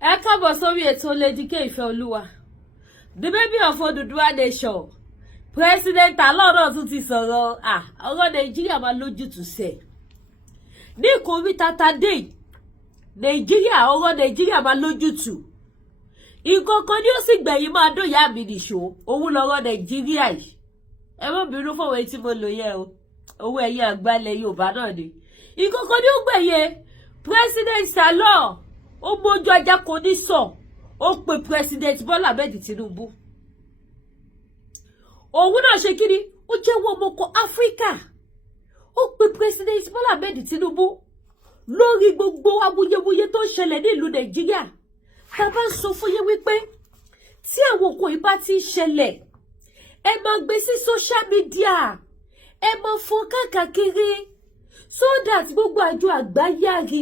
Ẹ káàbọ̀ sórí ètò Lady K Ìfẹ́olúwa. The baby of Oduduwa nation. President alọ́rọ̀ tún ti sọ̀rọ̀. Ọ̀rọ̀ Nàìjíríà máa lójútùú sẹ̀. Ní ìkóríta tàdé, ọ̀rọ̀ Nàìjíríà máa lójútùú. Ìkọ̀kan ni ó sì gbẹ̀yìn máa dóyà mi nìṣó. Òun lọ̀rọ̀ Nàìjíríà yìí. Ẹ má bínú fún òwe tí mo lò yẹ o. Owó ẹ̀yẹ àgbálẹ̀ Yorùbá náà ni. Ìkọ̀kan ni ó gbẹ̀yìn President Salọ́. Ó mójú ajá kò ní sọ. Ó pe President Bọ́lá Ahmed Tinubu. Òun náà ṣe kíni? Ó jẹ́wọ́ ọmọkọ Áfíríkà. Ó pe President Bọ́lá Ahmed Tinubu lórí gbogbo awuyewuye tó ń ṣẹlẹ̀ ní ìlú Nàìjíríà. Tá bá ń sọ fún yín wípé tí àwọn nǹkan yìí bá ti ń ṣẹlẹ̀, ẹ máa gbé sí social media, ẹ máa fọ́n káàkiri so that gbogbo àjọ àgbáyé á rí,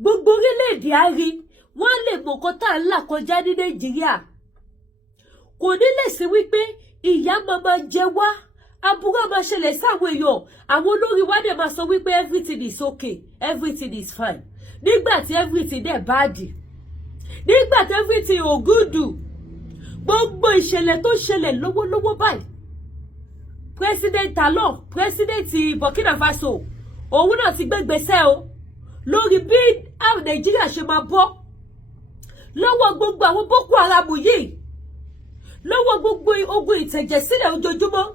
gbogbo orílẹ̀-èdè á rí, wọ́n lè mọ̀ nǹkan tá à ń là kọjá ní Nàìjíríà. Kò ní lè sí wípé ìyà máa jẹ wá, aburú máa ṣẹlẹ̀ sáwọn èèyàn, àwọn olórí wa dẹ̀ máa sọ wípé everything is okay, everything is fine. Nígbà tí everything dẹ̀ bad, nígbà tí everything ò good, gbogbo ìṣẹ̀lẹ̀ tó ṣẹlẹ̀ lọ́wọ́lọ́wọ́ báyìí. President Talon, President Burkina Faso, òun náà ti gbégbèsè o lórí bí àwọn Nàìjíríà ṣe máa bọ́ lọ́wọ́ gbogbo àwọn Boko Haram yìí, lọ́wọ́ gbogbo ogun ìtẹ̀jẹ̀sílẹ̀ ojoojúmọ́,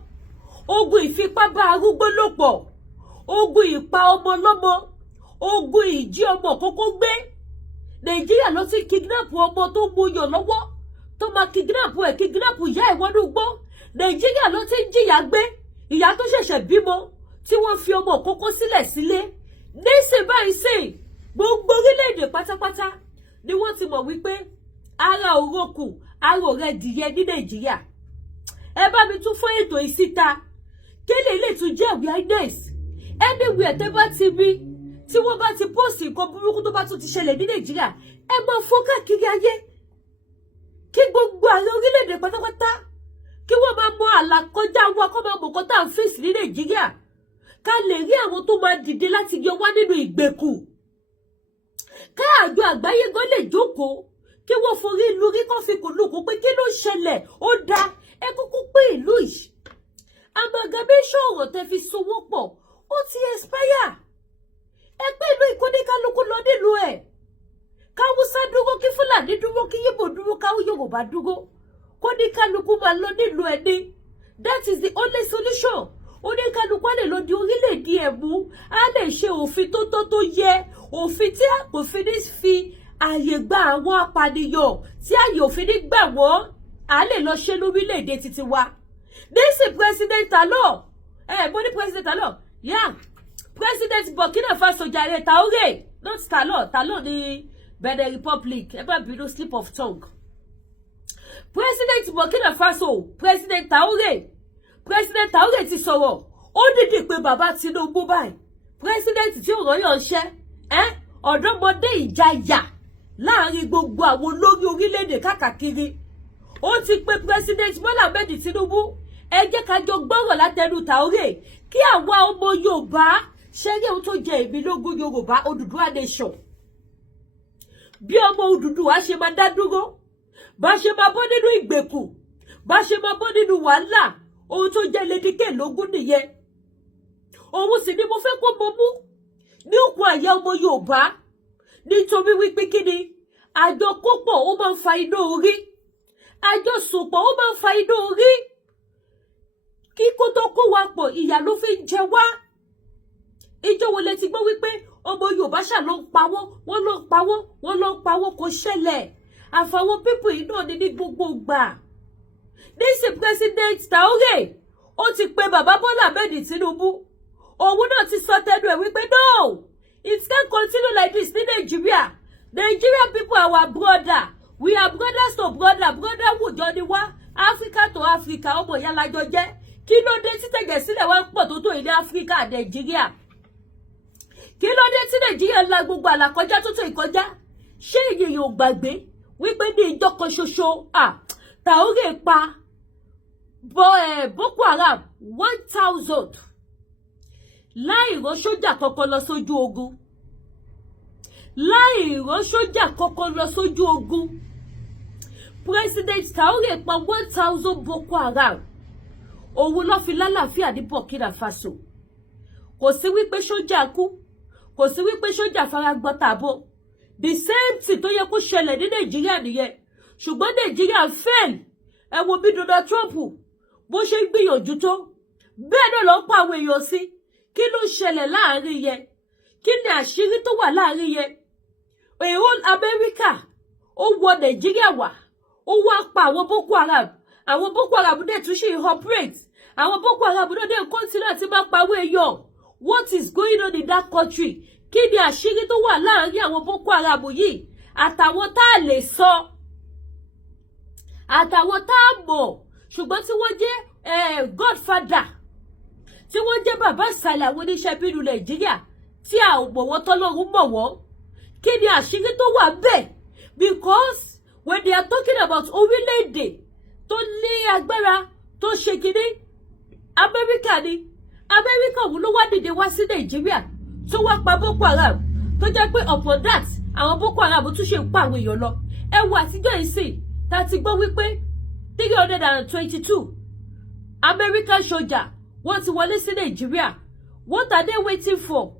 ogun ìfipábá arúgbó lòpọ̀, ogun ìpa ọmọ lọ́mọ, ogun ìjí ọmọ kókó gbé. Nàìjíríà ló ti kidnap ọmọ tó mú yàn lọ́wọ́, tó máa kidnap ìyá ìwọ́nú gbọ́. Nàìjíríà ló ti ń jìyà gbé ìyá tó ṣẹ̀ṣẹ̀ bímọ tí wọ́n fi ọmọ kókó sílé. Nísìn báyìí sìn, gbogbo orílẹ̀-èdè pátápátá ni wọ́n ti mọ̀ wípé ara òrokù, ara òrẹ́ dìyẹ ní Nàìjíríà. Ẹ bá mi tún fún ètò ìsíta kí lè tún jẹ́ awareness. Anywhere tẹ́ bá ti rí tí wọ́n bá ti post nǹkan burúkú tó bá tún ti ṣẹlẹ̀ ní Nàìjíríà, ẹ máa fọ́n káàkiri ayé kí gbogbo àwọn orílẹ̀-èdè pátápátá kí wọ́n máa mọ àlàkọjá wa, kó máa mọ̀ nǹkan tá à ń fèsì ní Nàìjíríà, ká lè rí àwọn tó máa dìde láti yọ wá nínú ìgbèkùn. Ká àjọ àgbáyé gan lè jókòó kí wọ́n forí lórí kó fi kò lóko pé kí ló ṣẹlẹ̀, ó dá ẹ kúkú pé ìlú yìí. Amalgamation ọ̀rọ̀ tẹ́ fi sowó pọ̀ ó ti expire. Ẹ pé ìlú ìkóníkálukú lọ nílùú ẹ̀. Káwúsá dúró, kí Fúlàní dúró, kí Yíbò dúró, káwú Yorùbá dúró. Kóníkálukú máa lọ nílùú ẹ̀ ní. That is the only solution. Oníkálukú á lè lọ di orílẹ̀-èdè ẹ̀ mú, á lè ṣe òfin tó tọ́ tó yẹ, òfin tí òfin ní fi àyè gba àwọn apànìyàn, tí àyè òfin ní gbà wọ́n, á lè lọ ṣe lórílẹ̀-èdè títí wa. Nísìn President Talon, mo ní President Talon, President Burkina Faso jàre Traoré, not Talon ní Benin Republic, ẹ bá bínú slip of tongue. President Burkina Faso, President Traoré ti sọ̀rọ̀, ó dìde pé bàbá Tinubu báyìí, President tí ò rọ́yọ̀ ṣẹ́, ọ̀dọ́mọdé ìjayà láàrin gbogbo àwọn olórí orílẹ̀-èdè káàkiri. Ó ti pe President Bọ́lá Ahmed Tinubu, ẹ jẹ́ ká jọ gbọ́rọ̀ látẹnu Traoré kí àwa ọmọ Yorùbá ṣe rí ohun tó jẹ èmi lógún Yorùbá Odùduwà nation. Bí ọmọ Odùduwà ṣe máa dá dúró, bá ṣe máa bọ́ nínú ìgbèkùn, bá ṣe máa bọ́ nínú wàhálà, ohun tó jẹ́ Lady K lógún nìyẹn. Òun sì ni mo fẹ́ kó mọ mú ní òkun àyà ọmọ Yorùbá, nítorí wípé kí ni àjọkópọ̀ ó máa ń fa iná orí, àjọsopọ̀ ó máa ń fa iná orí. Kíkó tó kó wa pọ̀ ìyà ló fi ń jẹ wá. Ìjọ wo lẹ ti gbọ́ wípé ọmọ Yorùbá ṣà ló ń pawó, wọ́n ló ń pawó kò ṣẹlẹ̀. Àfàwọn pípù yìí náà ní gbogbo gbà. Nísìn President Traoré ó ti pe bàbá Bọ́lá Ahmed Tinubu, òun náà ti sọ tẹnu ẹ̀ wípé no, it can't continue like this ní Nàìjíríà. Nigerian people are our brother, we are brothers to brotherhood jọ ni wá, Africa to Africa, ọmọ ìyá lájọ jẹ́. Kí ló dé tí tẹ̀jẹ̀sílẹ̀ wá ń pọ̀ tó ilé Africa Nàìjíríà? Kí ló dé tí Nàìjíríà la gbogbo àlàkọjá tó ìkọjá? Ṣé èyí ò gbàgbé wípé ní ìjọ kan ṣoṣo Traoré pa Boko Haram 1,000 láì rán sójà kankan lọ sójú ogun. láì rán sójà kankan lọ sójú ogun. President Traoré pa 1000 Boko Haram. Òun ló fi lálàáfíà ní Burkina Faso. Kò sí wípé sójà kú, kò sí wípé sójà fara gbọ́ tàbó. The same thing tó yẹ kó ṣẹlẹ̀ ní Nàìjíríà nìyẹn. Ṣùgbọ́n Nàìjíríà fail. Ẹ wo bí Donald Trump bó ṣe ń gbìyànjú tó. Bẹ́ẹ̀ náà ló pa àwọn èèyàn sí. Kí ló ṣẹlẹ̀ láàrin yẹn? Kí ni àṣírí tó wà láàrin yẹn? Èrò Amẹ́ríkà ó wọ Nàìjíríà wá. Ó wá pa àwọn Boko Haram. Àwọn Boko Haram dẹ̀ tún ṣe operate. Àwọn Boko Haram náà dẹ̀ continue àti máa pa àwọn èèyàn. What is going on in that country? Kí ni àṣírí tó wà láàrin àwọn Boko Haram yìí? Àtàwọn tá a lè sọ. Àtàwọn tá a mọ̀. Ṣùgbọ́n tí wọ́n jẹ́ godfather. Tí wọ́n jẹ́ bàbá ìsàlẹ̀ àwọn oníṣẹ́ bínú Nàìjíríà. Tí a ò mọ̀ wọ́n tọ́lọ́run mọ̀ wọ́n. Kí ni àṣírí tó wà bẹ́ẹ̀? Because when they are talking about orílẹ̀-èdè tó ní agbára tó ṣe kíní, Amẹ́ríkà ni. Amẹ́ríkà òun ló wá dìde wá sí Nàìjíríà tó wá pa Boko Haram. Tó jẹ́ pé upon that, àwọn Boko Haram tún ṣe ń pa àwọn èèyàn lọ. Ẹ wo àtijọ́ ìsìn tá a ti gbọ́ wípé 322 American soldier wọ́n ti wọlé sí Nàìjíríà. What are they waiting for?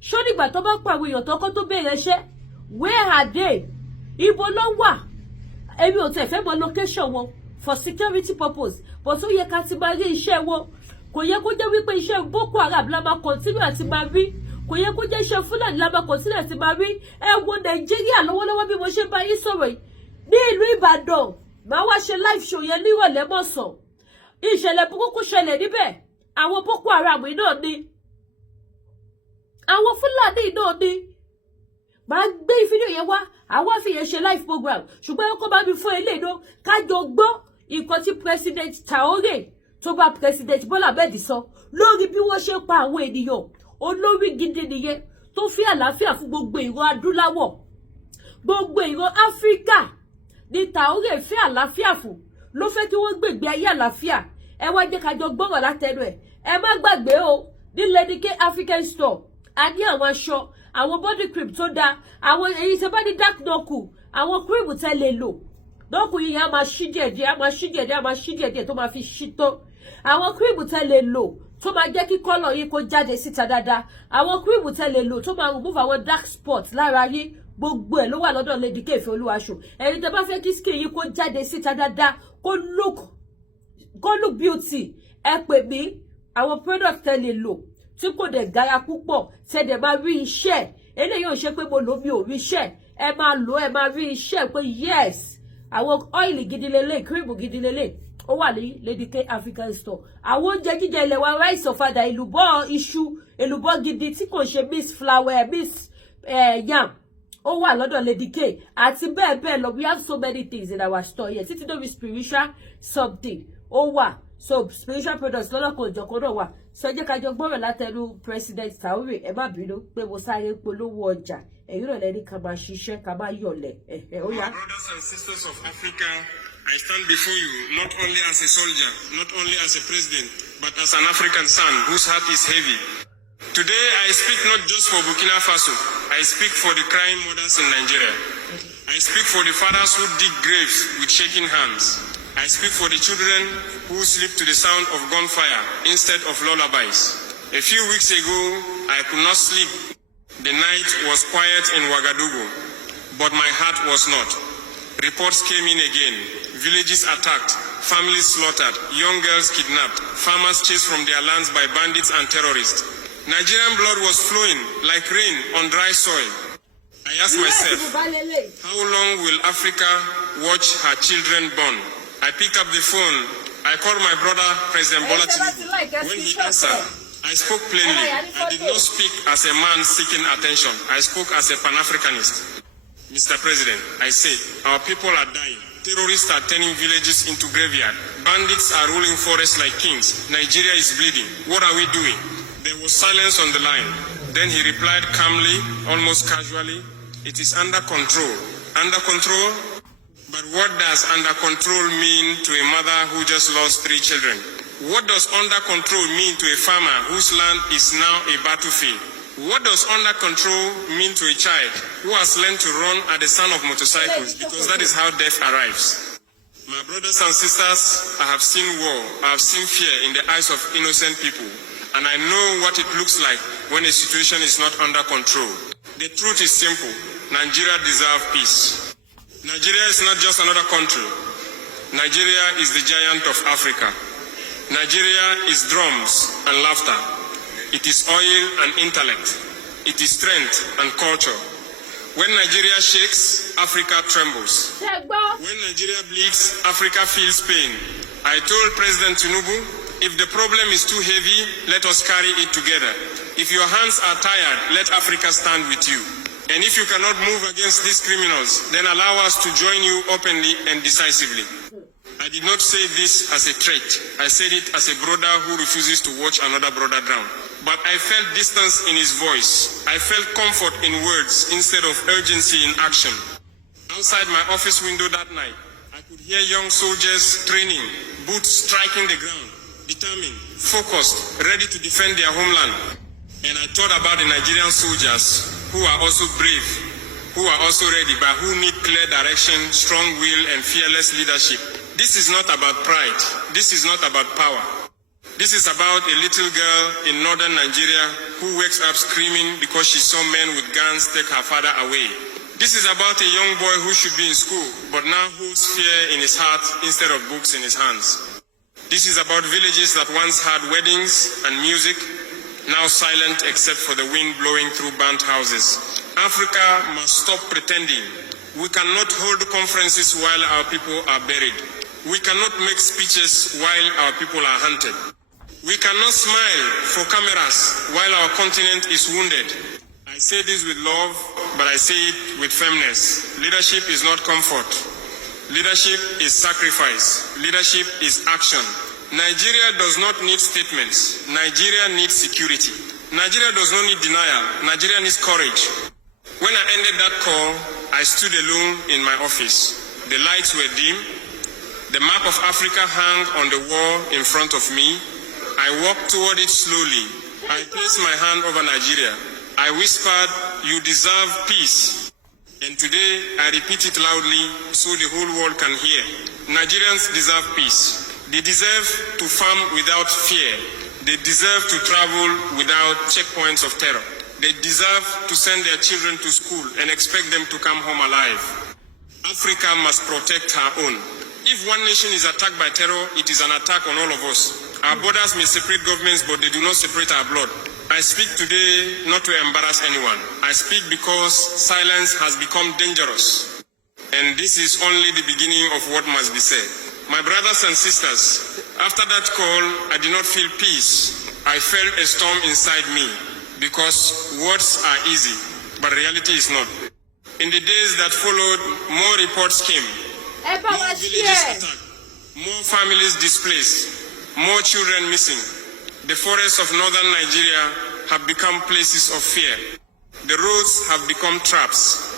Ṣó nígbà tó bá pa àwọn èèyàn tó kọ́ tó bẹ̀rẹ̀ iṣẹ́? Where are they? Ibo ló wà? Èmi ò tẹ̀ fẹ́ mọ location wọn for security purpose. But ó yẹ ká ti máa rí iṣẹ́ wọn. Kò yẹ kó jẹ́ wípé iṣẹ́ Boko Haram la máa continue àti máa rí. Kò yẹ kó jẹ́ iṣẹ́ Fúlàní la máa continue àti máa rí. Ẹ wo Nàìjíríà lọ́wọ́lọ́wọ́ bí mo ṣe bá yín sọ̀rọ̀ yìí. Ní ìlú Ìbàdàn, màá wá ṣe live show yẹn ní ìrọ̀lẹ́ mọ̀sán. Ìṣẹ̀lẹ̀ burúkú ṣẹlẹ̀ níbẹ̀. Àwọn Boko Haram náà ni. Àwọn Fúlàní náà ni. Màá gbé fídíò yẹn wá. Àwọn àfihàn ṣe live program. Ṣùgbọ́n kó bá mi fún ilé iná. Kájọ gbọ́ nǹkan tí President Traoré tó bá President Bola Ahmed sọ lórí bí wọ́n ṣe pa àwọn ènìyàn. Olórí gidi nìyẹn tó fi àlàáfíà fún gbogbo ìran adúláwọ̀. Gbogbo ìran Áfíríkà ni Traoré fi àlàáfíà fún. Ló fẹ́ kí wọ́n gbègbè ayé àlàáfíà. Ẹ wá jẹ́ kájọ gbọ́rọ̀ látẹnu ẹ̀. Ẹ má gbàgbé o, ní Lady K African Store, a ní àwọn aṣọ, àwọn body cream tó dáa, àwọn èyí tẹ́ bá ní dark knuckle, àwọn cream tẹ́ lè lò. Knuckle yìí á máa ṣí díẹ̀díẹ̀, á máa ṣí díẹ̀díẹ̀, á máa ṣí díẹ̀díẹ̀ tó máa fi ṣí tó. Àwọn cream tẹ́ lè lò tó máa jẹ́ kí color yín kó jáde síta dáadáa. Àwọn cream tẹ́ lè lò tó máa remove àwọn dark spots lára yín. Gbogbo ẹ̀ ló wà lọ́dọ̀ Lady K Olúwaṣọ. Ẹ̀yin tẹ́ bá fẹ́ kí skin yín kó jáde síta dáadáa, kó look beauty, ẹ pè mí. Àwọn product tẹ́ lè lò tí kò dẹ̀ gara púpọ̀, tẹ́ dẹ̀ máa rí iṣẹ́. Eléyìí ò ṣe pé mo lò mi ò rí iṣẹ́. Ẹ máa lò, ẹ máa rí iṣẹ́ pé yes. Àwọn oil gidi lélẹ̀, cream gidi lélẹ̀. Ó wà ní Lady K African Store. Àwọn oúnjẹ jíjẹ ilẹ̀ wa, rice ọ̀fadà, èlùbọ́ iṣu, èlùbọ́ gidi tí kò ṣe miss flour, miss yam. Ó wà lọ́dọ̀ Lady K. Àti bẹ́ẹ̀ bẹ́ẹ̀ lọ, we have so many things in our store here. Títí dóbi spiritual something. Ó wà. So spiritual products lọ́lọ́kọ̀ ìjọ̀kan náà wà. So ẹ jẹ́ ká jọ gbọ́rọ̀ látẹnu President Traoré. Ẹ má bínú pé mo sáré polówó ọjà. Ẹ̀yin náà lẹ́ni ká máa ṣiṣẹ́, ká máa yọ̀lẹ̀. Ó yá. Brothers and sisters of Africa, I stand before you not only as a soldier, not only as a president, but as an African son whose heart is heavy. Today, I speak not just for Burkina Faso. I speak for the crying mothers in Nigeria. I speak for the fathers who dig graves with shaking hands. I speak for the children who sleep to the sound of gunfire instead of lullabies. A few weeks ago, I could not sleep. The night was quiet in Ouagadougou, but my heart was not. Reports came in again. Villages attacked, families slaughtered, young girls kidnapped, farmers chased from their lands by bandits and terrorists. Nigerian blood was flowing like rain on dry soil. I asked myself, how long will Africa watch her children born? I picked up the phone. I called my brother, President Bola Tinubu. When he answered, I spoke plainly. I did not speak as a man seeking attention. I spoke as a Pan-Africanist. Mr. President, I said, our people are dying. Terrorists are turning villages into graveyard. Bandits are ruling forests like kings. Nigeria is bleeding. What are we doing? There was silence on the line. Then he replied calmly, almost casually, it is under control. Under control? But what does under control mean to a mother who just lost 3 children? What does under control mean to a farmer whose land is now a battlefield? What does under control mean to a child who has learned to run at the sound of motorcycles? Because that is how death arrives. My brothers and sisters, I have seen war, I have seen fear in the eyes of innocent people, and I know what it looks like when a situation is not under control. The truth is simple. Nigeria deserves peace. Nigeria is not just another country. Nigeria is the giant of Africa. Nigeria is drums and laughter. It is oil and intellect. It is strength and culture. When Nigeria shakes, Africa trembles. When Nigeria bleeds, Africa feels pain. I told President Tinubu, if the problem is too heavy, let us carry it together. If your hands are tired, let Africa stand with you. And if you cannot move against these criminals, then allow us to join you openly and decisively. I did not say this as a threat. I said it as a brother who refuses to watch another brother drown. But I felt distance in his voice. I felt comfort in words instead of urgency in action. Outside my office window that night, I could hear young soldiers training, boots striking the ground, determined, focused, ready to defend their homeland. And I thought about the Nigerian soldiers who are also brave, who are also ready, but who need clear direction, strong will, and fearless leadership. This is not about pride. This is not about power. This is about a little girl in northern Nigeria who wakes up screaming because she saw men with guns take her father away. This is about a young boy who should be in school, but now holds fear in his heart instead of books in his hands. This is about villages that once had weddings and music, now silent except for the wind blowing through burnt houses. Africa must stop pretending. We cannot hold conferences while our people are buried. We cannot make speeches while our people are hunted. We cannot smile for cameras while our continent is wounded. I say this with love, but I say it with firmness. Leadership is not comfort. Leadership is sacrifice. Leadership is action. Nigeria does not need statements. Nigeria needs security. Nigeria does not need denial. Nigeria needs courage. When I ended that call, I stood alone in my office. The lights were dim. The map of Africa hung on the wall in front of me. I walked toward it slowly. I placed my hand over Nigeria. I whispered, "You deserve peace." And today, I repeat it loudly so the whole world can hear. Nigerians deserve peace. They deserve to farm without fear. They deserve to travel without checkpoints of terror. They deserve to send their children to school and expect them to come home alive. Africa must protect her own. If one nation is attacked by terror, it is an attack on all of us. Our borders may separate governments, but they do not separate our blood. I speak today not to embarrass anyone. I speak because silence has become dangerous. And this is only the beginning of what must be said. My brothers and sisters, after that call, I did not feel peace. I felt a storm inside me because words are easy, but reality is not. In the days that followed, more reports came. More villages attacked, more families displaced, more children missing. The forests of northern Nigeria have become places of fear. The roads have become traps.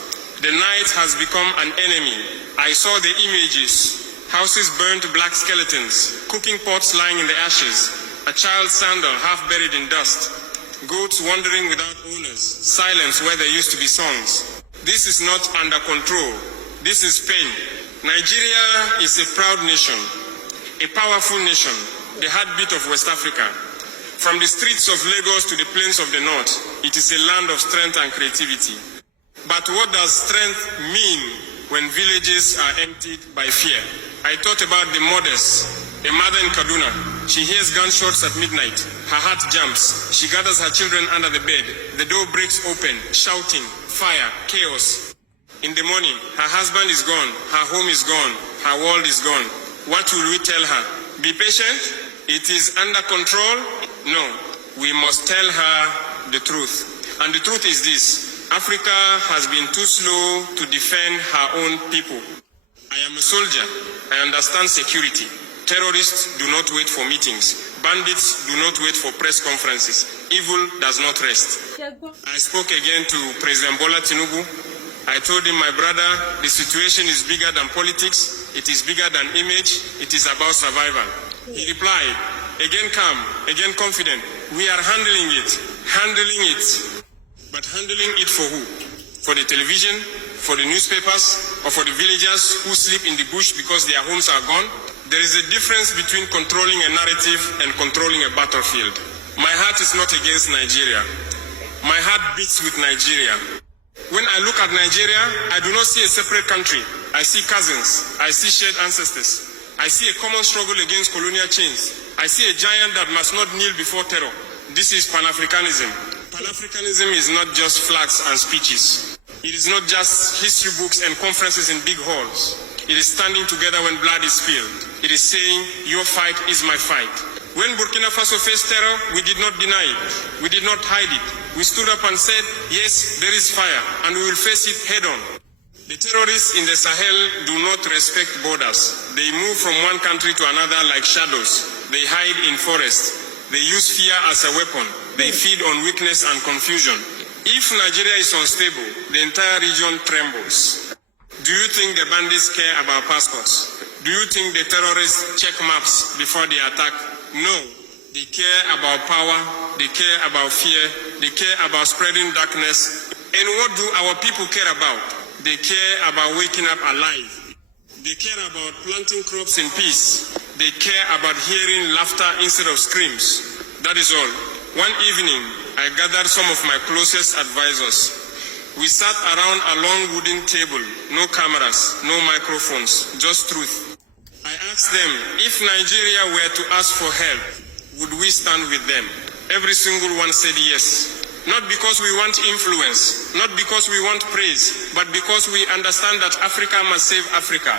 The night has become an enemy. I saw the images. Houses burned black skeletons, cooking pots lying in the ashes, a child's sandal half buried in dust, goats wandering without owners, silence where there used to be songs. This is not under control. This is pain. Nigeria is a proud nation, a powerful nation, the heartbeat of West Africa. From the streets of Lagos to the plains of the north, it is a land of strength and creativity. But what does strength mean when villages are emptied by fear? I thought about the mothers, a mother in Kaduna. She hears gunshots at midnight. Her heart jumps. She gathers her children under the bed. The door breaks open, shouting, fire, chaos. In the morning, her husband is gone, her home is gone, her world is gone. What will we tell her? Be patient? It is under control? No, we must tell her the truth. And the truth is this: Africa has been too slow to defend her own people. I am a soldier. I understand security. Terrorists do not wait for meetings. Bandits do not wait for press conferences. Evil does not rest. I spoke again to President Bola Tinubu. I told him, my brother, the situation is bigger than politics. It is bigger than image. It is about survival. He replied, again calm, again confident, we are handling it. But handling it for who? For the television, for the newspapers, or for the villagers who sleep in the bush because their homes are gone? There is a difference between controlling a narrative and controlling a battlefield. My heart is not against Nigeria. My heart beats with Nigeria. When I look at Nigeria, I do not see a separate country. I see cousins. I see shared ancestors. I see a common struggle against colonial chains. I see a giant that must not kneel before terror. This is Pan-Africanism. Pan-Africanism is not just flags and speeches. It is not just history books and conferences in big halls. It is standing together when blood is spilled. It is saying, your fight is my fight. When Burkina Faso faced terror, we did not deny it. We did not hide it. We stood up and said, yes, there is fire, and we will face it head on. The terrorists in the Sahel do not respect borders. They move from one country to another like shadows. They hide in forests. They use fear as a weapon. They feed on weakness and confusion. If Nigeria is unstable, the entire region trembles. Do you think the bandits care about passports? Do you think the terrorists check maps before they attack? No. They care about power. They care about fear. They care about spreading darkness. And what do our people care about? They care about waking up alive. They care about planting crops in peace. They care about hearing laughter instead of screams. That is all. One evening, I gathered some of my closest advisors. We sat around a long wooden table, no cameras, no microphones, just truth. I asked them, if Nigeria were to ask for help, would we stand with them? Every single one said yes. Not because we want influence, not because we want praise, but because we understand that Africa must save Africa.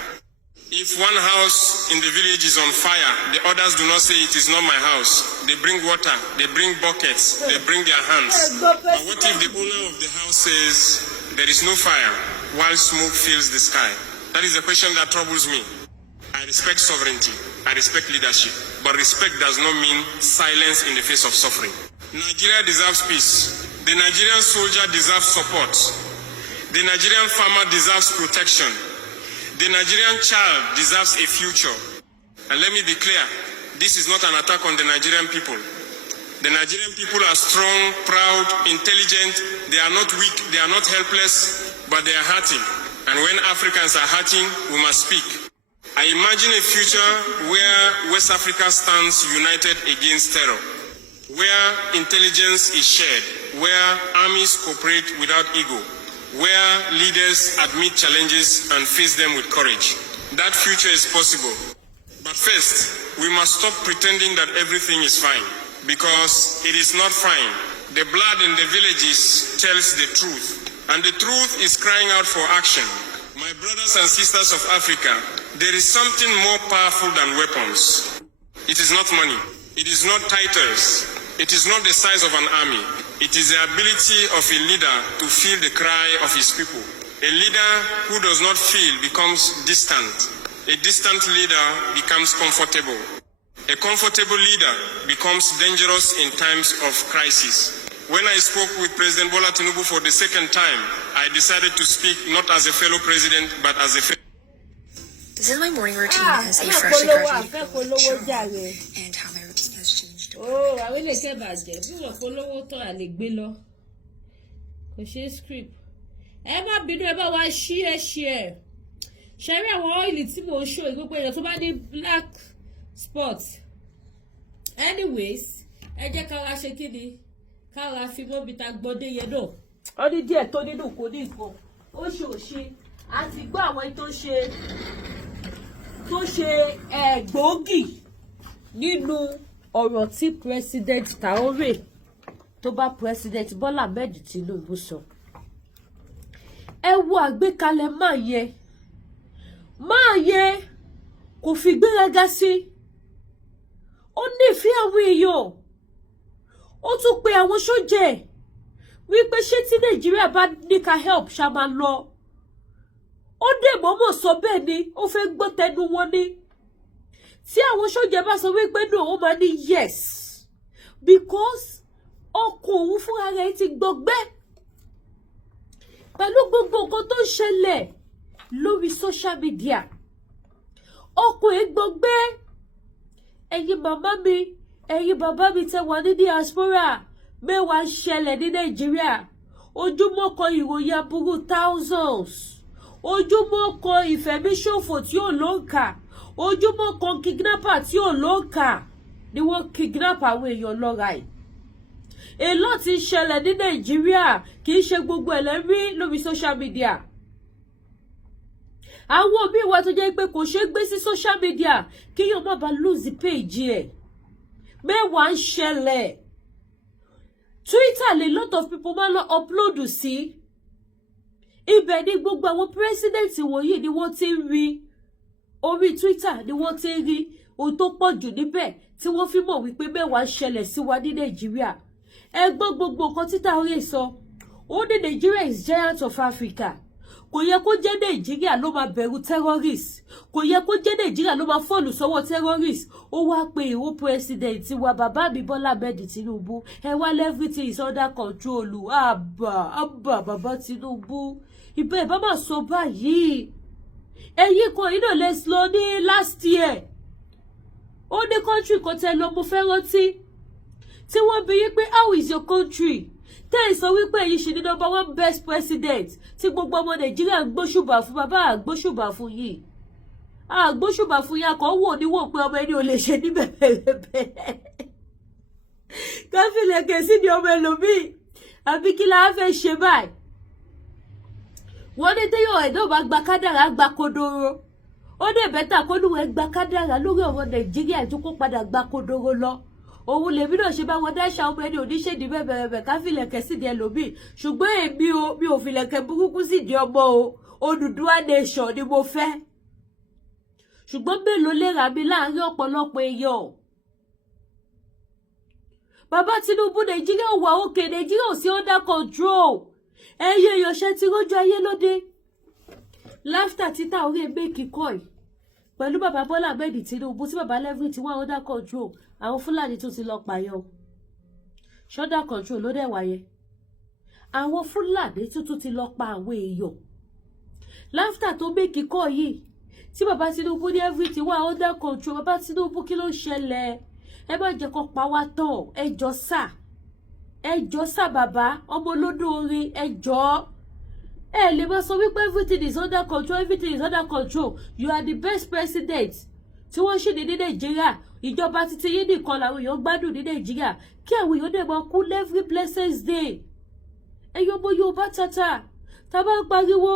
If one house in the village is on fire, the others do not say it is not my house. They bring water, they bring buckets, they bring their hands. But what if the owner of the house says there is no fire while smoke fills the sky? That is the question that troubles me. I respect sovereignty, I respect leadership, but respect does not mean silence in the face of suffering. Nigeria deserves peace. The Nigerian soldier deserves support. The Nigerian farmer deserves protection. The Nigerian child deserves a future. And let me be clear, this is not an attack on the Nigerian people. The Nigerian people are strong, proud, intelligent. They are not weak, they are not helpless, but they are hurting. And when Africans are hurting, we must speak. I imagine a future where West Africa stands united against terror, where intelligence is shared, where armies cooperate without ego, where leaders admit challenges and face them with courage. That future is possible. But first, we must stop pretending that everything is fine, because it is not fine. The blood in the villages tells the truth, and the truth is crying out for action. My brothers and sisters of Africa, there is something more powerful than weapons. It is not money. It is not titles. It is not the size of an army. It is the ability of a leader to feel the cry of his people. A leader who does not feel becomes distant. A distant leader becomes comfortable. A comfortable leader becomes dangerous in times of crisis. When I spoke with President Bola Tinubu for the second time, I decided to speak not as a fellow president, but as a fellow. This is my morning routine as a freshly graduated Ṣòro, and how my routine has changed. Oh, àwọn ilé iṣẹ́ bàjẹ́ bí wọ́n polówó tó à lè gbé lọ. Kò ṣe script. Ẹ má bínú, ẹ bá wa ṣí ẹ. Ṣé rí àwọn ọ́ìlì tí mo ṣó gbogbo èèyàn tó bá ní black spot. Anyways, ẹ jẹ́ ká wá ṣe kí ni? Ká wá fi mọ́bi ta gbọ́dé yẹn náà. Ó ní díẹ̀ tó nínú kò ní nǹkan. Ó ṣe òṣe. A ti gbọ́ àwọn tó ṣe gbòógì nínú ọ̀rọ̀ tí President Aare tó bá President Bola Ahmed Tinubu sọ. Ẹ wo àgbékalẹ̀ máa yẹ kò fi gbéraga sí. Ó nífẹ̀ẹ́ àwọn èèyàn. Ó tún pe àwọn sójà wípé ṣé tí Nàìjíríà bá ní ká help ṣá máa lọ. Ó dẹ̀ mọ́mọ́ sọ bẹ́ẹ̀ ni, ó fẹ́ gbọ́ tẹnu wọn ni. Tí àwọn sójà bá sọ wípé no, ó máa ní yes. Because ọkàn òun fúnra rẹ̀ ti gbọgbẹ́. Pẹ̀lú gbogbo nǹkan tó ń ṣẹlẹ̀ lórí social media. Ọkàn ẹ̀ gbọgbẹ́. Ẹ̀yin màmá mi, ẹ̀yin bàbá mi tẹ́ wà ní diaspora, mẹ́wàá ṣẹlẹ̀ ní Nàìjíríà. ojúmọ́ kan ìròyìn aburú thousands, ojúmọ́ kan ìfẹ̀míṣòfò tí ò lóǹkà, ojúmọ́ kan kidnapper tí ò lóǹkà ni wọ́n kidnap àwọn èèyàn lọ́ra ẹ̀. Èló ti ṣẹlẹ̀ ní Nàìjíríà kì í ṣe gbogbo ẹlẹ́rí lórí social media. Àwọn òbí wa tó jẹ́ pé kò ṣe é gbé sí social media kí yóò má ba lose page ẹ̀. Mẹ́wàá ń ṣẹlẹ̀. Twitter lè lot of people máa lọ upload sí. Ibẹ̀ ni gbogbo àwọn president wọ̀nyí ni wọ́n ti ń rí. Orí Twitter ni wọ́n ti ń rí ohun tó pọ̀ jù níbẹ̀ tí wọ́n fi mọ̀ wípé mẹ́wàá ń ṣẹlẹ̀ sí wa ní Nàìjíríà. Ẹ gbọ́ gbogbo nǹkan tí Aare sọ. Ó ní Nigeria is giant of Africa. Kò yẹ kó jẹ́ Nàìjíríà ló máa bẹ̀rù terrorist. Kò yẹ kó jẹ́ Nàìjíríà ló máa fọ́ọ̀lù sọ́wọ́ terrorist. Ó wá pe ìwọ president wa bàbá mi Bọ́lá Ahmed Tinubu. Ẹ wá everything is under control. Àbà bàbá Tinubu. Ìbẹ̀ bá máa sọ báyìí. Ẹ̀yin kan iná lè lọ ní last year. Ó ní country kan tẹ lọ mo fẹ́ rántí. Tí wọ́n bi yín pé how is your country? Tẹ́ ẹ sọ wípé èyí ṣì ní number one best president tí gbogbo ọmọ Nàìjíríà ń gbóṣùbà fún bàbá àgbóṣùbà fún yìí. Àgbóṣùbà fún yìí akọ̀ wò ní wò pé ọmọ ẹni ò lè ṣe ní bẹ̀rẹ̀bẹ̀. Káfílẹ̀ kèsì ni ọmọ ẹlòmíì. Àbí kí la fẹ́ ṣe báyìí? Wọ́n ní téyọ̀ ẹ̀dọ́ bá gba kádàrá gba kodoro. Ó dẹ̀ bẹ́tà kó lùwẹ̀ gba kádàrá lórí ọ̀rọ̀ Nàìjíríà tó kó padà gba kodoro lọ. Òun lèmi náà ṣe bá wọn dáṣà ọmọ ẹni oníṣèdí bẹ̀bẹ̀rẹ̀bẹ̀ káfílẹ̀kẹ̀ sídìí ẹlòmíì ṣùgbọ́n èmi mi ò filẹ̀kẹ̀ burúkú sídìí ọmọ o Odùduwà nation ni mo fẹ́ ṣùgbọ́n mélòó lè rà mí láàrin ọ̀pọ̀lọpọ̀ èèyàn. Bàbá Tinubu Nàìjíríà wà òkè Nàìjíríà ò sí under control. Ẹyẹ èèyàn ti rójú ayé lóde. Láftà títà orí ẹgbẹ́ kíkọ́ ẹ̀ pẹ̀lú bàbá Bọ́lá Ahmed Tinubu tí bàbá lẹ́fìn ti wà under control. Àwọn Fúlàní tó ti lọ pààyàn ṣọ́dá control ló dẹ̀ wáyé. Àwọn Fúlàní tuntun ti lọ pa àwọn èèyàn. Láftà tó gbé kíkọ́ yìí tí bàbá Tinubu ní everything wà under control. Bàbá Tinubu kí ló ṣẹlẹ̀? Ẹ má jẹ́ kó pa wá tán. Ẹ jọ̀ọ́ sà bàbá ọmọ olódò orin ẹ jọ̀ọ́. Ẹ lè máa sọ wípé everything is under control, everything is under control. You are the best president tí wọ́n ṣì ní Nàìjíríà. Ìjọba títí yín nìkan làwọn èèyàn gbádùn ní Nàìjíríà kí àwọn èèyàn dẹ̀ máa kú every blessed day. Ẹyọ ọmọ Yorùbá tata tá a bá ń pariwo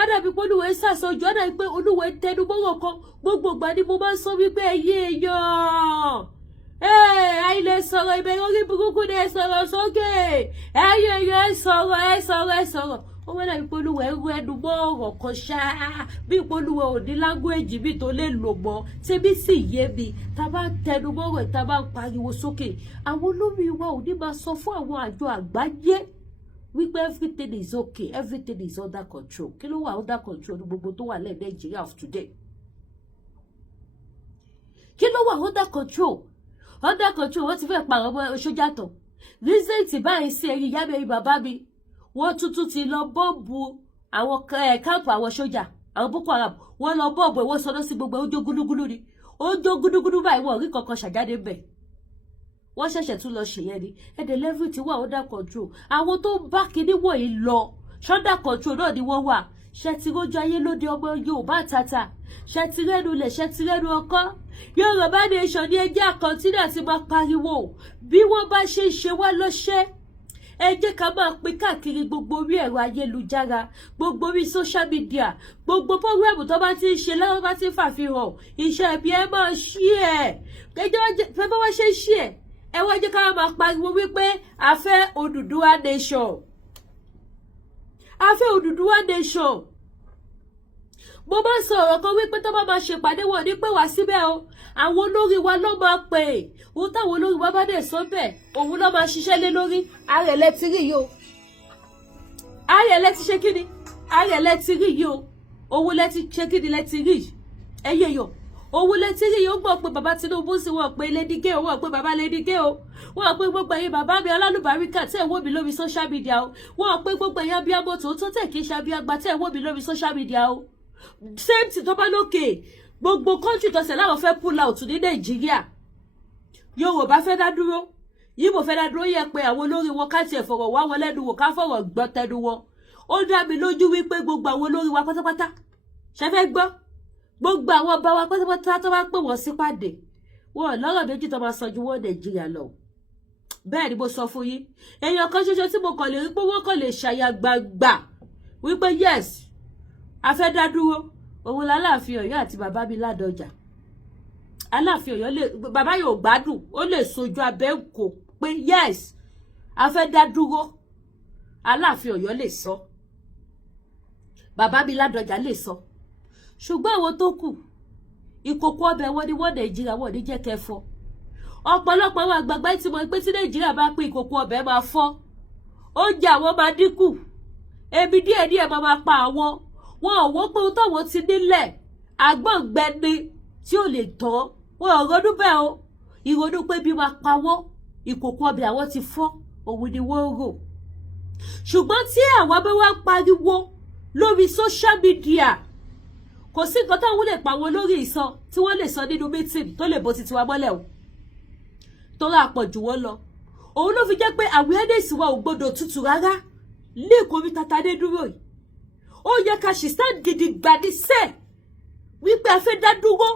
ádàbí pé olúwẹ̀ ṣàṣọjù ádàbí pé olúwẹ̀ tẹnu mọ́rọ̀ kan gbogbo ìgbà ni mo máa ń sọ wípé ẹ̀yin èèyàn àìlè sọ̀rọ̀ ìbẹ̀rẹ̀ orí burúkú ni ẹ sọ̀rọ̀ sókè ẹ̀yin èèyàn ẹ sọ̀rọ̀. Ó wọ́n dàbí pé olúwẹ̀ rú ẹnu mọ́ ọ̀rọ̀ kan ṣáá bí ìpolúwẹ̀ ò ní láńgúèjì bí tó lè lò mọ́ tẹ́bí sì yé mi tá a bá ń tẹnu mọ́rọ̀ tá a bá ń pariwo sókè. Àwọn olórí wa ò ní máa sọ fún àwọn àjọ àgbáyé wípé everything is okay, everything is under control. Kí ló wà under control ní gbogbo tó wà lẹ́ẹ̀ Nàìjíríà of today? Kí ló wà under control? Under control wọ́n ti fẹ́ pa àwọn ọmọ sójà tán. Recent báyìí sí ẹ̀yin ìyá mi ẹ̀yin bàbá mi. Wọ́n tuntun ti lọ bọ́ọ̀bù àwọn káàpù àwọn sójà àwọn Boko Haram. Wọ́n lọ bọ́ọ̀bù wọ́n sọdọ́ sí gbogbo ọjọ́ gúdúgúdú ni. Ọjọ́ gúdúgúdú báyìí wọ́n rí kankan ṣàjáde bẹ̀. Wọ́n ṣẹ̀ṣẹ̀ tún lọ ṣèyẹn ni. Ẹ̀dẹ̀ level ti wà under control. Àwọn tó ń bá kinní wọ̀nyí lọ under control náà ni wọ́n wà. Ṣé ti rójú ayé lóde ọmọ Yorùbá tata? Ṣé ti rẹ́nu lẹ̀ ṣé ti rẹ́nu ọkọ́? Yorùbá nation ní ẹjẹ́ àkọ́ntínà ti máa pariwo bí wọ́n bá ṣe ń ṣe wá lọ́ṣẹ́. Ẹ jẹ́ ká máa pín káàkiri gbogbo orí ẹ̀rọ ayélujára gbogbo orí social media gbogbo program tó bá ti ń ṣe lọ́wọ́ bá ti ń fàfihàn iṣẹ́ ẹbí ẹ máa ṣí ẹ̀. Ẹjọ́ bá wá ṣe ṣí ẹ̀ ẹ wá jẹ́ ká máa pariwo wípé a fẹ́ Odùduwà nation. A fẹ́ Odùduwà nation. Mo máa ń sọ ọ̀rọ̀ kan wípé tó bá máa ṣèpàdé wọn ní pé wá síbẹ̀ o. Àwọn olórí wa ló máa pè é. Ohun táwọn olórí wa bá dẹ̀ sọ bẹ́ẹ̀ òun ló máa ṣiṣẹ́ lé lórí. Ààrẹ lẹ ti rí yìí o. Ààrẹ lẹ ti ṣe kí ni? Ààrẹ lẹ ti rí yìí o. Òun lẹ ti ṣe kí ni lẹ ti rí yìí? Ẹyẹ yọ. Òun lẹ ti rí yìí ó gbọ́ pé bàbá Tinubu sí wọn pé lédígé o wọ́n pé bàbá lédígé o. Wọ́n pé gbogbo ẹ̀yin bàbá mi alálùbáríkà tẹ́ ẹ̀ wò mí lórí social media o. Wọ́n pé gbogbo ẹ̀yin abiyamọ tòótọ́ tẹ̀ kí í ṣe abiyagba tẹ́ ẹ̀ wò mí lórí social media o. Same thing tó bá lókè gbogbo country tó ṣe láwọn fẹ́ pull out ní Nàìjíríà. Yorùbá fẹ́ dá dúró yìí mo fẹ́ dá dúró yẹ pé àwọn olórí wọn ká tiẹ̀ fọ̀rọ̀ wá wọn lẹ́nu wò ká fọ̀rọ̀ gbọ́ tẹnu wọn ó dá mi lójú wípé gbogbo àwọn olórí wa pátápátá ṣe fẹ́ gbọ́ gbogbo àwọn ọba wa pátápátá tó bá pè wọ́n sípàdé wọn lọ́rọ̀ méjì tó máa sọ ju wọ́n Nàìjíríà lọ bẹ́ẹ̀ ni mo sọ fún yín èèyàn kan ṣoṣo tí mo kàn lè rí pé wọ́n kàn lè ṣàyà gbàgbà wípé yes a fẹ́ dá dúró òun l'Aláàfin Ọ̀yọ́ àti bàbá mi Ládọjà Aláàfin Ọ̀yọ́ lè bàbá yóò gbádùn ó lè sojú abẹ́ kò pé yes a fẹ́ dá dúró Aláàfin Ọ̀yọ́ lè sọ bàbá mi Ládọjà lè sọ ṣùgbọ́n àwọn tó kù ìkòkò ọbẹ̀ wọn ni wọ́n Nàìjíríà wọ́n ní jẹ́ kẹ́ fọ́ ọ̀pọ̀lọpọ̀ àwọn àgbàgbà tí mo pé tí Nàìjíríà bá pín ìkòkò ọbẹ̀ máa fọ́ oúnjẹ àwọn máa dínkù ebi díẹ̀díẹ̀ máa pa àwọn wọn ò wọ́n pé ohun táwọn ti nílẹ̀ àgbọ̀ngbẹ́ni tí ò lè tán wọn ò ronú bẹ́ẹ̀ o ìrònú pé bí máa pa wọ́n ìkòkò ọbẹ̀ àwọn ti fọ́ òun ni wọ́n rò ṣùgbọ́n tí àwọn bá wá pariwo lórí social media kò sí nǹkan táwọn lè pa wọn lórí ìsọ tí wọ́n lè sọ nínú meeting tó lè bó ti tiwa mọ́lẹ̀ o tó rà pọ̀ jù wọ́n lọ òun ló fi jẹ́ pé awareness wa ò gbọdọ̀ tutù rárá ní ìkórí tatadé dúró yìí ó yẹ ká ṣì stand gidi gbàdí sẹ́ẹ̀ wípé a fẹ́ dá dúró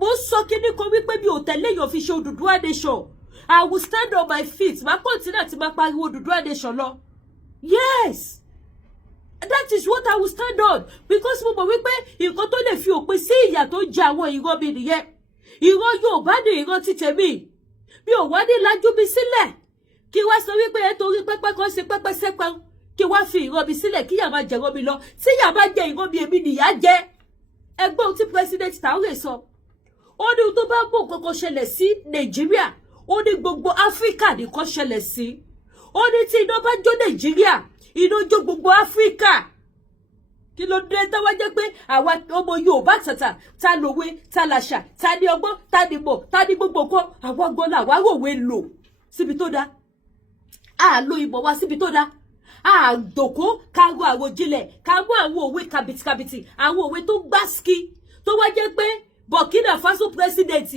mo sọ kíní kan wípé mi ò tẹ̀lé èèyàn fi ṣe Odùduwà nation I will stand on my feet máa continue àti máa pariwo Odùduwà nation lọ yes that is what I will stand on because mo mọ̀ wípé nǹkan tó lè fi òpin sí ìyà tó jẹ àwọn ìran mi nìyẹn ìran Yorùbá ní ìran ti tèmi mi ò wá ní lajú mi sílẹ̀ kí wá sọ wípé ẹ torí pẹ́pẹ́ kan ṣe pẹ́pẹ́ sẹ́pẹ́ kí wá fi ìran mi sílẹ̀ kí yà máa jẹ ìran mi lọ tí yà máa jẹ ìran mi èmi nìyà jẹ ẹgbẹ́ ohun tí president Traoré sọ ó ní tó bá mú nǹkan kan ṣẹlẹ̀ sí Nàìjíríà ó ní gbogbo Áfíríkà nìkan ṣẹlẹ̀ sí ó ní tí iná bá jó Nàìjíríà iná jó gbogbo Áfíríkà kí ló dé tó wá jẹ́ pé àwa ọmọ Yorùbá tàtà ta lòwe ta làṣà ta ní ọgbọ́n ta ní mọ̀ ta ní gbogbo nǹkan àwa gan làwa ròwe lò síbi tó dá a lo ìmọ̀ wa síbi tó dá a dòkó ká ro àròjinlẹ̀ ká mú àwọn òwe kàbìtìkàbìtì àwọn òwe tó gbáski tó wá jẹ́ pé Burkina Faso president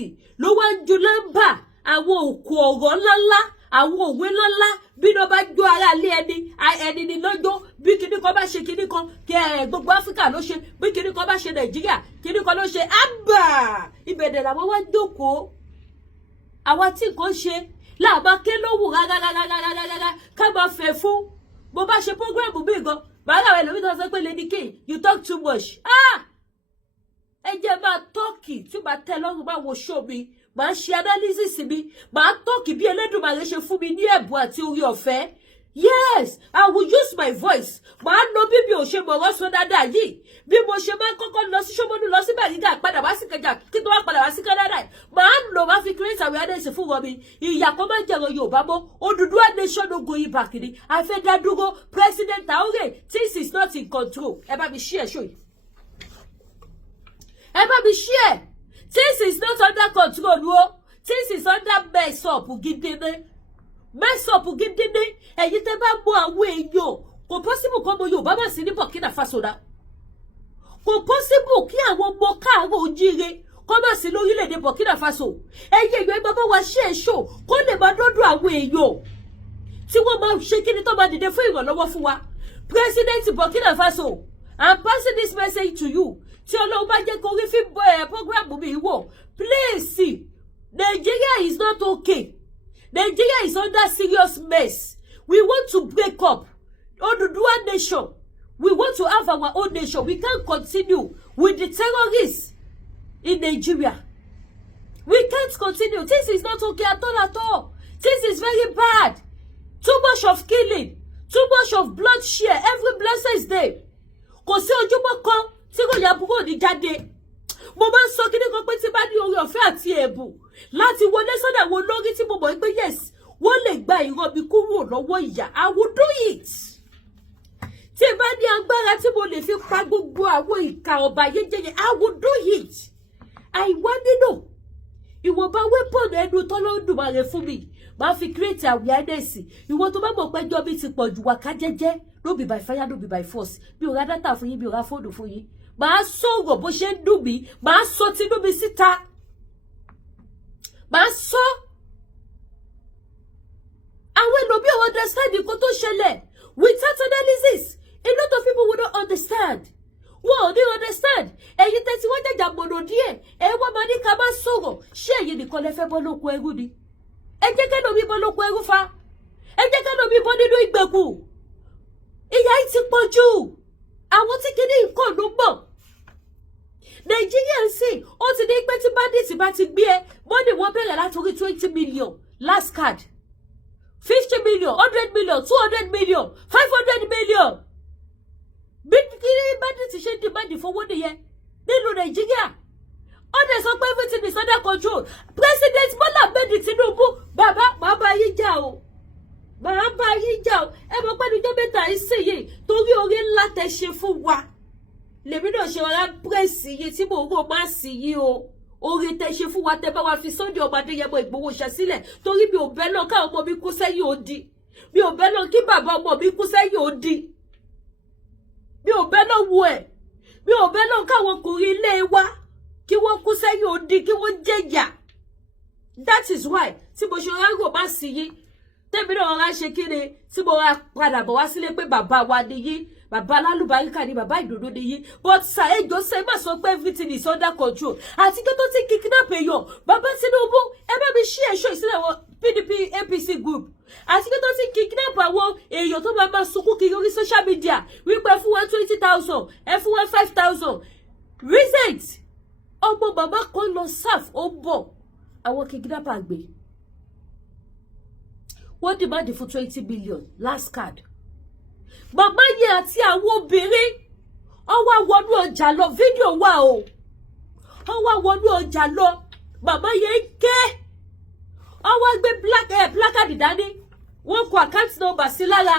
ló wá ń ju lámbà àwọn òkú ọ̀rọ̀ ńláńlá àwọn òwe ńláńlá bí ló bá jó ara lé ẹni ní lọ́jọ́ bí kíní kan bá ṣe kíní kan gbogbo Áfíríkà ló ṣe bí kíní kan bá ṣe Nàìjíríà kíní kan ló ṣe ábà ìbẹ̀dẹ̀ làwọn wá jókòó àwa tí nǹkan ṣe láàbá ké lówù rárá ká máa fẹ́ fún bó bá ṣe program bí gan bàárà rẹ̀ lórí tó sọ pé Lady K you talk too much ẹ jẹ́ máa tọ́kì tí màá tẹ́ lọ́rùn máa wo show mi màá ṣe analysis mi màá tọ́kì bí Elédùmarè ṣe fún mi ní ẹ̀bùn àti orí ọ̀fẹ́ yes I will use my voice màá lo bí mi ò ṣe mọ̀rọ̀ sọ dáadáa yìí bí mo ṣe máa kọ́kọ́ lọ sí Ṣómólú lọ sí Bẹ̀rígà padà wá sí Kẹjà kí tó wá padà wá sí Canada màá lò wá fi create awareness fún wọn mi ìyà kan máa ń jẹ̀rọ Yorùbá mọ́ Odùduwà nation no going back ni a fẹ́ dá dúró President Traoré things is not in control ẹ bá mi share show yìí ẹ bá mi share things is not under control o things is under mess up gidene ẹ̀yin tẹ́ bá mọ̀ àwọn èèyàn kò possible kọ́ ọmọ Yorùbá má sí ní Burkina Faso náà kò possible kí àwọn ọmọ káàárọ̀ ojíire kọ́ má sí lórílẹ̀‐èdè Burkina Faso ẹ̀yin èèyàn ẹgbẹ́ bá wa ṣe é ṣò kó lè máa dọ́dọ̀ àwọn èèyàn tí wọ́n máa ṣe kí ni tó máa dìde fún ìrànlọ́wọ́ fún wa President Burkina Faso I'm passing this message to you tí Ọlọ́run bá jẹ́ kó rí fi program mi wò please Nigeria is not okay Nigeria is under serious mess we want to break up Odùduwà nation we want to have our own nation we can't continue with the terrorists in Nigeria we can't continue this is not okay at all this is very bad too much of killing too much of bloodshed every blessed day kò sí ojúmọ́ kan tí kò yà búrò ní jáde mo máa ń sọ kíní kan pé tí bá ní oore ọ̀fẹ́ àti ẹ̀bùn láti wọlé sọ́dọ̀ àwọn olórí tí mo mọ̀ pé yes wọ́n lè gba ìran mi kúrò lọ́wọ́ ìyà I will do it tí bá ní agbára tí mo lè fi pa gbogbo àwọn ìka ọba yéjẹyẹ I will do it àìwá nínú ìwọ̀nba weapon ẹnu tọ́lọ́dùmarè fún mi máa fi create awareness ìwọ tó bá mọ̀ pé ẹjọ́ mi ti pọ̀ jù wá ká jẹ́jẹ́ no be by fire no be by force bí o ra data fún yín bí o ra fóònù fún yín màá sọ̀rọ̀ bó ṣe ń dùn mí màá sọ tinú mi síta màá sọ àwọn ẹlòmí ò understand nǹkan tó ṣẹlẹ̀. Without analysis, a lot of people will not understand. Wọ́n ò ní understand. Ẹ̀yin tẹ́tí wọ́n jàjà mọ̀nà díẹ̀. Ẹ wá máa ní ká má sọ̀rọ̀. Ṣé ẹ̀yin nìkan lẹ fẹ́ bọ́ lóko ẹrú ni? Ẹ jẹ́ ká lómi bọ́ lóko ẹrú fa. Ẹ jẹ́ ká lómi bọ́ nínú ìgbèkùn. Ìyà yìí ti pọ̀ jù. Àwọn tí kìíní nǹkan ló mọ̀. Nàìjíríà ń sìn, ó ti ní pé tí bandits bá ti gbé ẹ, wọ́n ní wọ́n bẹ̀rẹ̀ látòrí 20 million last card. 50 million, 100 million, 200 million, 500 million. Bí kí bandits ṣe demand fowó nìyẹn nínú Nàìjíríà. Ó dẹ̀ sọ pé everything is under control. President Bola Ahmed Tinubu, bàbá, màá bá yín jà o. Màá bá yín jà o. Ẹ mọ̀ pé níjọ́ mẹ́ta ìsìnyí torí oore ńlá tẹ́ ṣe fún wa. Lèmi náà ṣe ọ̀rá pírẹ́sì yìí tí mò ń rò máa sì yí o. Oore tẹ́ ṣe fún wa tẹ́ bá wa fi Sunday ọmọ Adéyẹmọ Ìgbòho ṣàsílẹ̀ torí mi ò bẹ́ lọ káwọn ọmọ mi kú sẹ́yìn òdì. Mi ò bẹ́ lọ kí bàbá ọmọ mi kú sẹ́yìn òdì. Mi ò bẹ́ lọ wo ẹ̀. Mi ò bẹ́ lọ káwọn ọkùnrin ilé wa kí wọ́n kú sẹ́yìn òdì kí wọ́n jẹ̀yà. That is why tí mo ṣe ọ̀rá rò máa sì yí. Tẹ́mi náà ọ̀rá ṣe kí ni tí mo ra padà bọ̀ wá sílé pé bàbá wa nìyí. Bàbá alálùbáríkà ni bàbá ìdòdó nìyí. But sa ẹjọ́ sẹ́ má sọ pé everything is under control. Àti kí tó ti kidnap èèyàn. Bàbá Tinubu ẹ bá mi ṣí ẹ̀ṣọ́ ìsílẹ̀ wọn PDP APC group. Àti kí tó ti kidnap àwọn èèyàn tó máa sunkún kiri orí social media. Wípé fún wọn 20,000, ẹ fún wọn 5,000. Recent. Ọmọ bàbá kan lọ serve ó bọ̀. Àwọn kidnapper gbé. Wọ́n demand fún 20 million last card. Bàbá yẹn àti àwọn obìnrin wọ́n wá wọnú ọjà lọ fídíò wà o. Wọ́n wá wọnú ọjà lọ. Bàbá yẹn ké. Wọ́n wá gbé placard dání. Wọ́n kọ account number sí lára.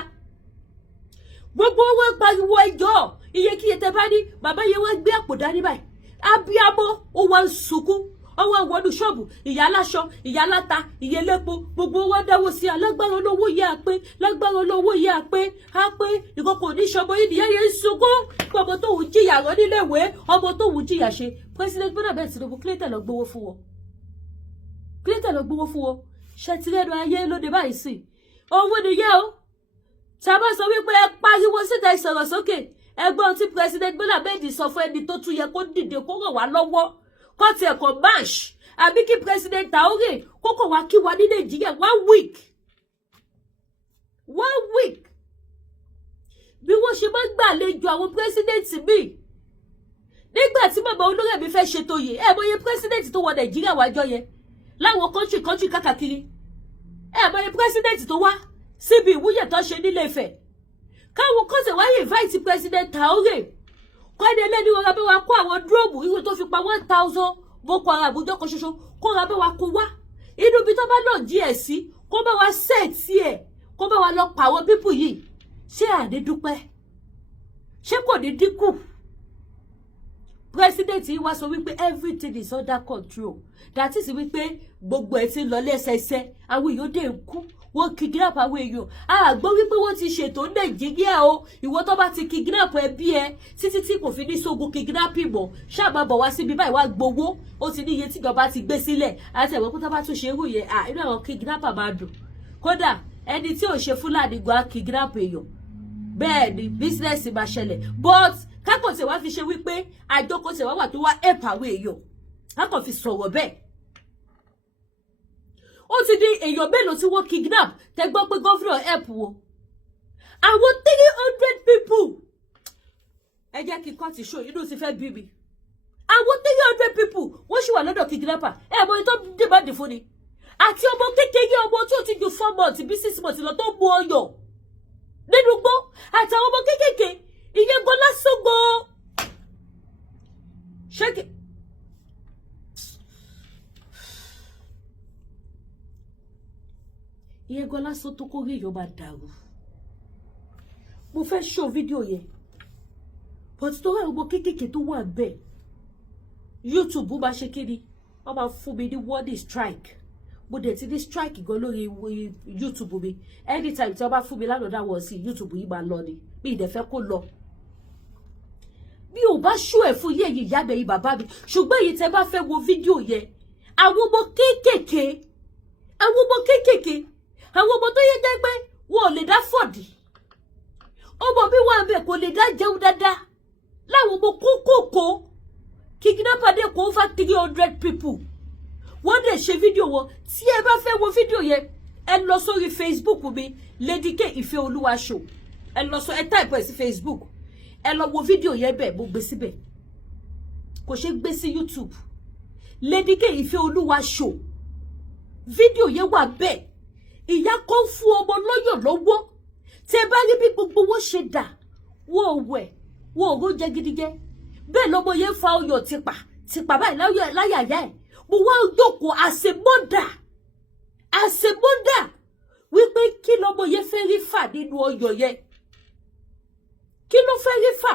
Gbogbo wọn pariwo ẹjọ́ iyekíye tẹ́ bá ní. Bàbá yẹn wá gbé àpò dání báyìí. Abíamọ ó wá ń sunkún. Ọwọ́ wọnú ṣọ́ọ̀bù, ìyá aláṣọ, ìyá aláta, ìyá elépo, gbogbo wọn dáwọ́ sí alágbára olówó yẹ àpé, lágbára olówó yẹ àpé, ìkọ̀kọ̀ oníṣọ́bọ yìí nìyẹn yẹn ń sunkún. Ọmọ tó wù jìyà rán nílé ìwé, ọmọ tó wù jìyà ṣe. President Bola Ahmed Tinubu kílẹ̀tẹ̀ lọ gbowó fún wọn. Kílẹ̀tẹ̀ lọ gbowó fún wọn. Ṣé ti lẹ́nu ayé lóde báyìí sí? Owó nìyẹn o. Tàbá sọ wípé ẹ pariwo síta ìsọ̀rọ̀ sókè. Ẹgbọ́n tí President Bola Ahmed sọ fún ẹni tó tún yẹ kó dìde kó ràn wá lọ́wọ́. Kọ́tì ẹ̀kọ́ march àbí kí President Aare kókò wá kí wa ní Nàìjíríà 1 week. 1 week. Bí wọ́n ṣe máa ń gbàlejò àwọn president mi. Nígbà tí bàbá Olórẹ̀mí fẹ́ ṣètò yìí, ẹ mọye president tó wọ Nàìjíríà wájọ́ yẹn. Láwọn country kákàkiri. Ẹ mọye president tó wá síbi ìwúyè tó ṣe nílé Ifẹ̀. Káwọn kọ́sẹ̀ wá invite President Aare. Kọ́ni ẹlẹ́ni wọn rabẹ́ wa kó àwọn dúróòmù ìwé tó fi pa 1,000 Boko Haram àbújọ́ kan ṣoṣo kó rabẹ́ wa kó wá. Inú ibi tó bá lọ díẹ̀ sí kó bá wa sẹ́ẹ̀tì ẹ̀ kó bá wa lọ pa àwọn pípù yìí. Ṣé àdé dúpẹ́? Ṣé kò ní dínkù? President yìí wá sọ wípé everything is under control. That is wípé gbogbo ẹ̀ ti ń lọ lẹ́sẹẹsẹ. Àwọn èèyàn dé ń kú. Wọ́n kidnap àwọn èèyàn. A gbọ́ wípé wọ́n ti ṣètò Nàìjíríà o. Ìwọ tó bá ti kidnap ẹbí ẹ títí tí kò fi ní sógun kidnapping mọ́. Ṣá máa bọ̀ wá síbi báyìí wá gbowó. Ó ti ní iye tí ìjọba ti gbé sílẹ̀. Àti ẹ̀wọ̀n kó tó bá tún ṣe irú yẹn. Inú àwọn kidnapper máa dùn. Kódà ẹni tí ò ṣe Fúlàní gan kidnap èèyàn. Bẹ́ẹ̀ ni business máa ṣẹlẹ̀. But kákò tí wàá fi ṣe wípé àjọkò tí wàá wà tó wá help àwọn èèyàn. Kákò fi sọ̀rọ̀ bẹ́ẹ̀. Ó ti di èèyàn mélòó tí wọ́n kidnap tẹ́ gbọ́ pé governor help wo. Àwọn 300 people. Ẹ jẹ́ kí kọ́ ti ṣó inú ti fẹ́ bí mi. Àwọn 300 people wọ́n ṣì wà lọ́dọ̀ kidnapper. Ẹ mọ ìtọ́ dìbàdì fún ni. Àti ọmọ kékeré ọmọ tí ó ti ju 4 months bí 6 months lọ tó mú ọyàn. Nínú gbó àtàwọn ọmọ kékeré ìyẹn gan lásán gan. Ṣé kí. Ìyẹn gan lásán tó kórè èèyàn máa dàrú. Mo fẹ́ show fídíò yẹn. But tó wà ọmọ kékeré tó wà bẹ́ẹ̀. YouTube máa ṣe kíni. Wọ́n máa fún mi ní warning strike. Mo dẹ̀ ti ní strike gan lórí YouTube mi. Anytime tí wọ́n bá fún mi lánàá wọ̀ sí YouTube yìí máa lọ ni. Mi ì dẹ̀ fẹ́ kó lọ. Mi ò bá ṣó ẹ̀ fún yé yìí ìyá bẹ̀yìn bàbá mi. Ṣùgbọ́n èyí tẹ́ bá fẹ́ wo fídíò yẹn. Àwọn ọmọ kéékèèké. àwọn ọmọ tó yẹ jẹ́ pé wọn ò lè dá fọ̀dì ọmọ mi wà ń bẹ̀ kò lè dá jẹun dáadáa láwọn ọmọ kókòkò kidnapper dé kó over 300 people wọ́n dẹ̀ ṣe fídíò wọn tí ẹ bá fẹ́ wo fídíò yẹn ẹ lọ sórí Facebook mi Lady K Ìfẹ́olúwa show ẹ lọ sọ ẹ type ẹ sí Facebook ẹ lọ wo fídíò yẹn bẹ́ẹ̀ mo gbé síbẹ̀ kò ṣe gbé sí YouTube Lady K Ìfẹ́olúwa show fídíò yẹn wà bẹ́ẹ̀ ìyá kan fún ọmọ lọ́yọ̀ lọ́wọ́ tẹ bá rí bí gbogbo wọn ṣe dà wọn ò wẹ̀ wọn ò róúnjẹ gidigẹ bẹ́ẹ̀ lọ́mọ yẹn fa ọyọ̀ tìpà báyìí láyàyà ẹ̀ mo wá jókòó àṣemọ́dà wípé kí lọ́mọ yẹn fẹ́ rí fà nínú ọyọ̀ yẹn kí ló fẹ́ rí fà